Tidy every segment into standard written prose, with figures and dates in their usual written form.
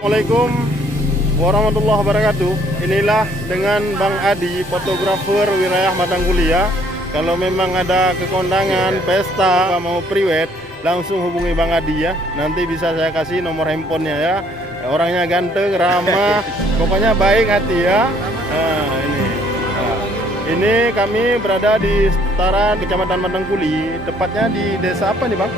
Assalamualaikum warahmatullahi wabarakatuh. Inilah dengan Bang Adi, fotografer wilayah Madang Kuliah. Kalau memang ada kekondangan, pesta, mau priwet, langsung hubungi Bang Adi ya. Nanti bisa saya kasih nomor handphonenya ya. Orangnya ganteng, ramah, pokoknya baik hati ya. Ini kami berada di seputaran Kecamatan Madang Kuli, tepatnya di desa apa nih Bang?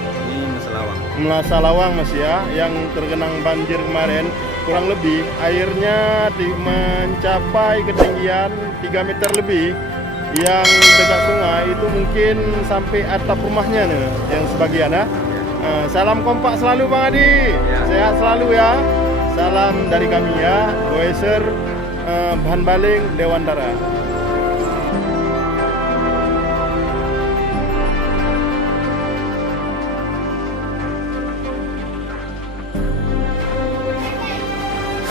Melasawang Mas ya, yang tergenang banjir kemarin. Kurang lebih airnya mencapai ketinggian 3 meter lebih. Yang dekat sungai itu mungkin sampai atap rumahnya nih, yang sebagian ya. Salam kompak selalu Bang Adi, sehat selalu ya. Salam dari kami ya, Goeser Bahan Baling Dewantara.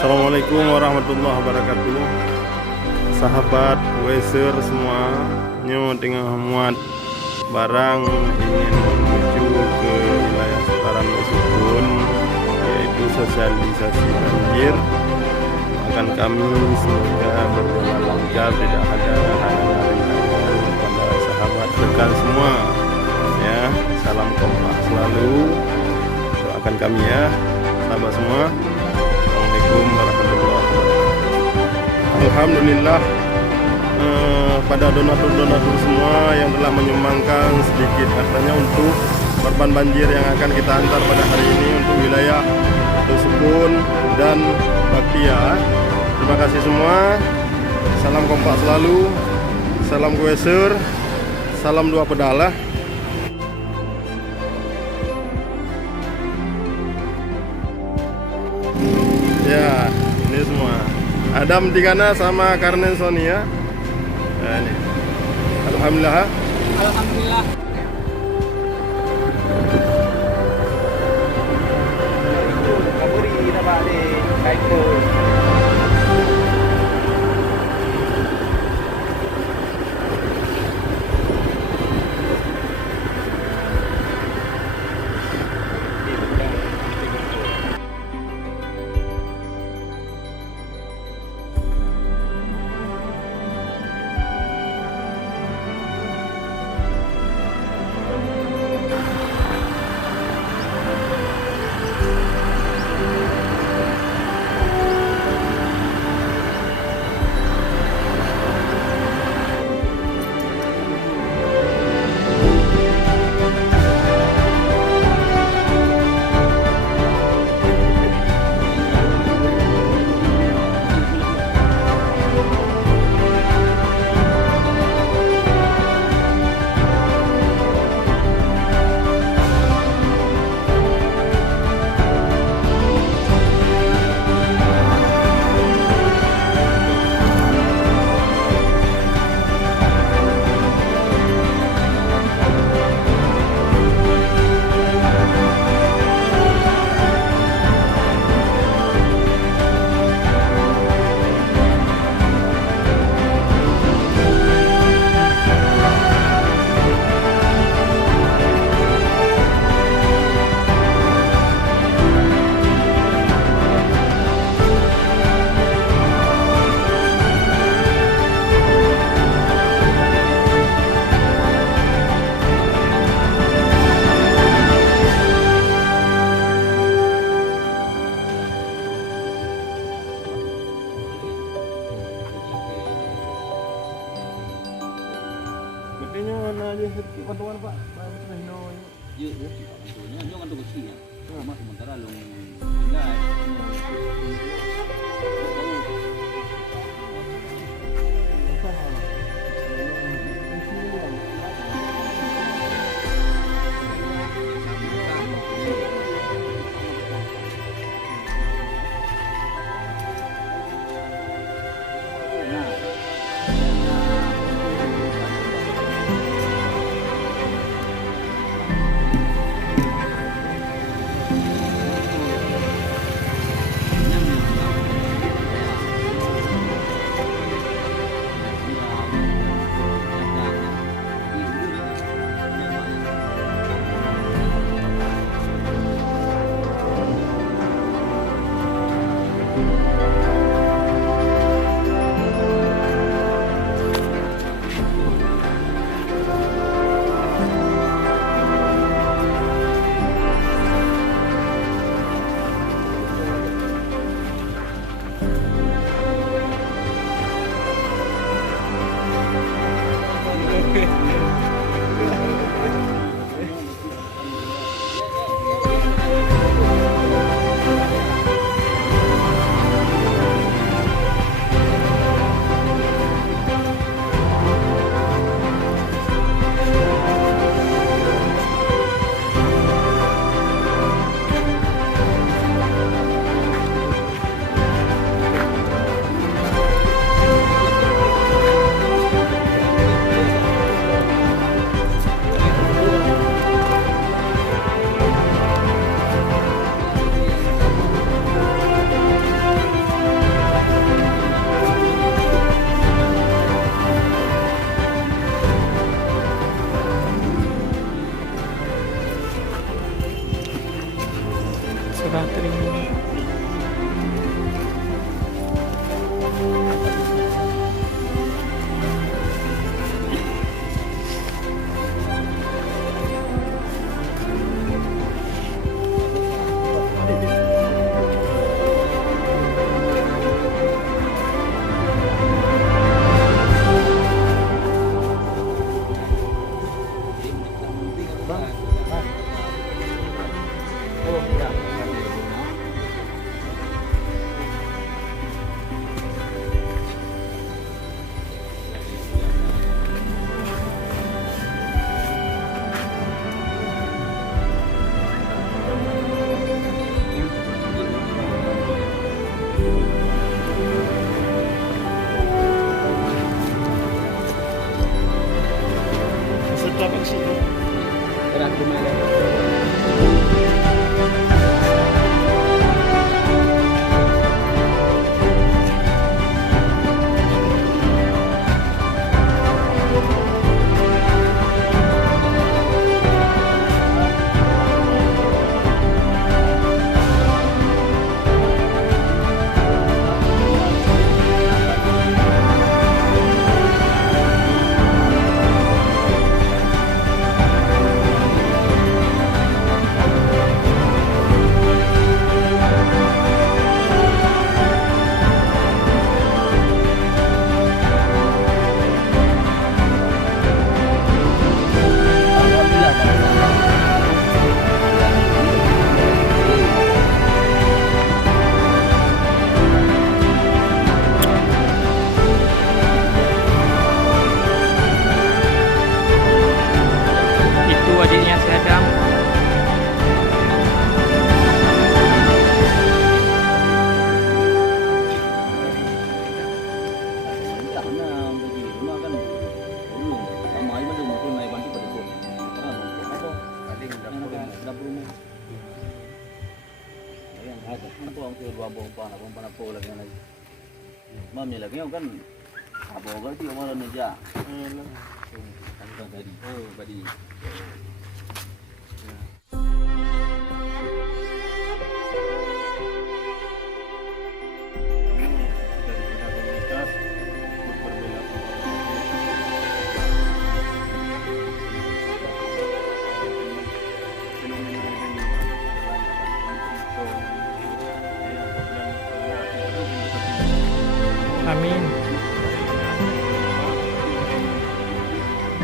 Assalamualaikum warahmatullahi wabarakatuh. Sahabat Weser semua, nyo tengah muat barang ingin menuju ke wilayah seputaran Sukun, yaitu sosialisasi banjir. Akan kami semoga berjalan lancar, tidak ada halangan pada sahabat rekan semua. Ya, salam kompak selalu. Doakan kami ya, sahabat semua. Alhamdulillah pada donatur-donatur semua yang telah menyumbangkan sedikit hartanya untuk korban banjir yang akan kita antar pada hari ini untuk wilayah Sukun dan Baktia. Terima kasih semua. Salam kompak selalu. Salam Goeser. Salam dua pedalah. Ya, ini semua. Adam Tigana sama Karnen Sonia. Nah, ini. Alhamdulillah. Alhamdulillah. Kaburi na ba ni Kaito? Sepertinya mana aja bantuan Pak. Iya, sebetulnya dia kan tugas sini. Cuma sementara lu enggak. sudah terima. Sedap sih itu. Berat lumayan. Itu adiknya si Adam. Karena bagi rumah kan dulu lama aja macam mungkin naik bantu pada tu. Apa? Tadi dapur rumah. Yang ada. Apa orang tu dua bong pan apa lagi lagi. Mami lagi kan apa berarti orang meja. Kan tadi. Oh, tadi. Daripada komunitas ikut berbela Amin.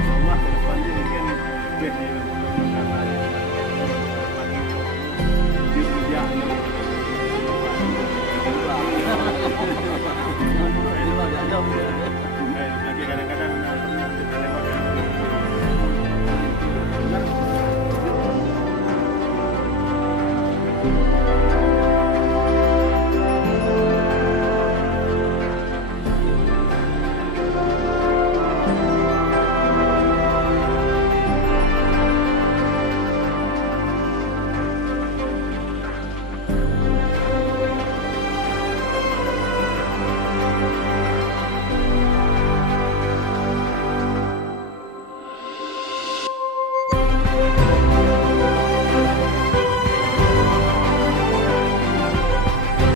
Allah ke depan dia mungkin best dia. Lagi kadang-kadang kita lewat. Benar.